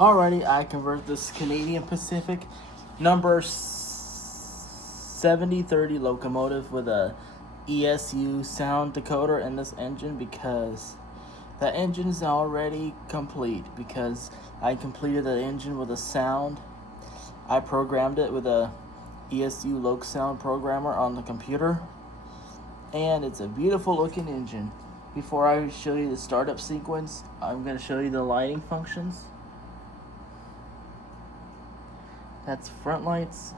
Alrighty, I convert this Canadian Pacific number 7030 locomotive with a ESU sound decoder in this engine because the engine is already complete, because I completed the engine with a sound. I programmed it with a ESU Loksound programmer on the computer, and it's a beautiful looking engine. Before I show you the startup sequence, I'm going to show you the lighting functions. That's front lights,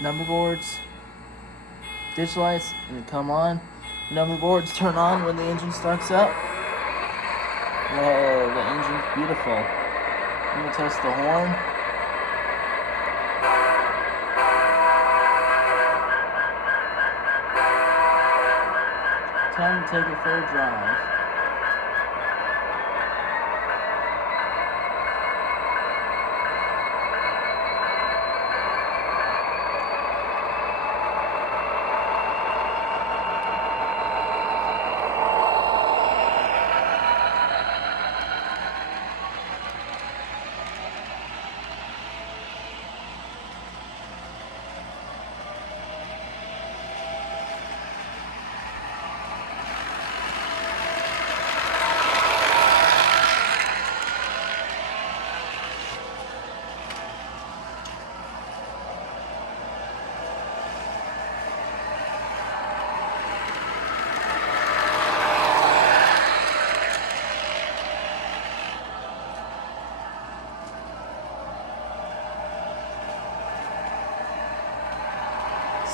number boards, ditch lights, and they come on. Number boards turn on when the engine starts up. Whoa, the engine's beautiful. I'm going to test the horn. Time to take it for a drive.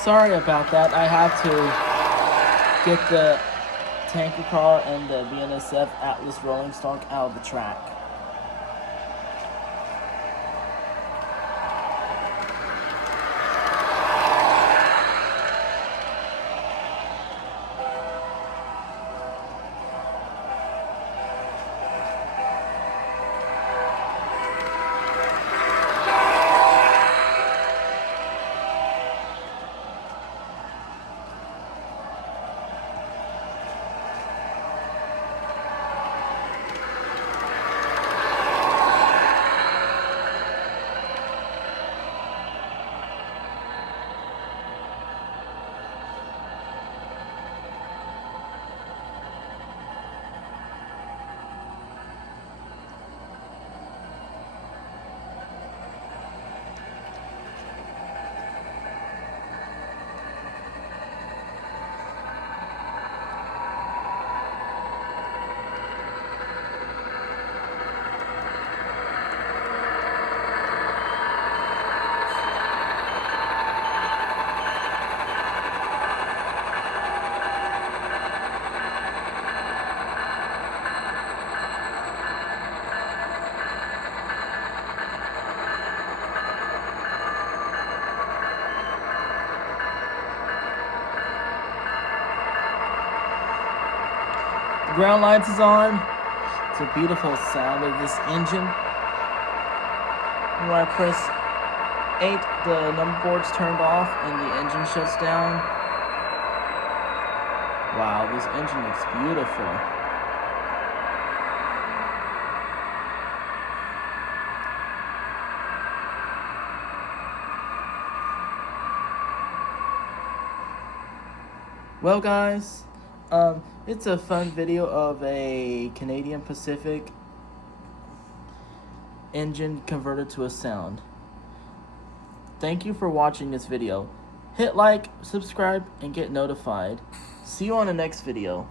Sorry about that. I have to get the tanker car and the BNSF Atlas rolling stock out of the track. Ground lights is on. It's a beautiful sound of this engine. When I press 8, the number board's turned off and the engine shuts down. Wow, this engine looks beautiful. Well, guys, it's a fun video of a Canadian Pacific engine converted to a sound. Thank you for watching this video. Hit like, subscribe, and get notified. See you on the next video.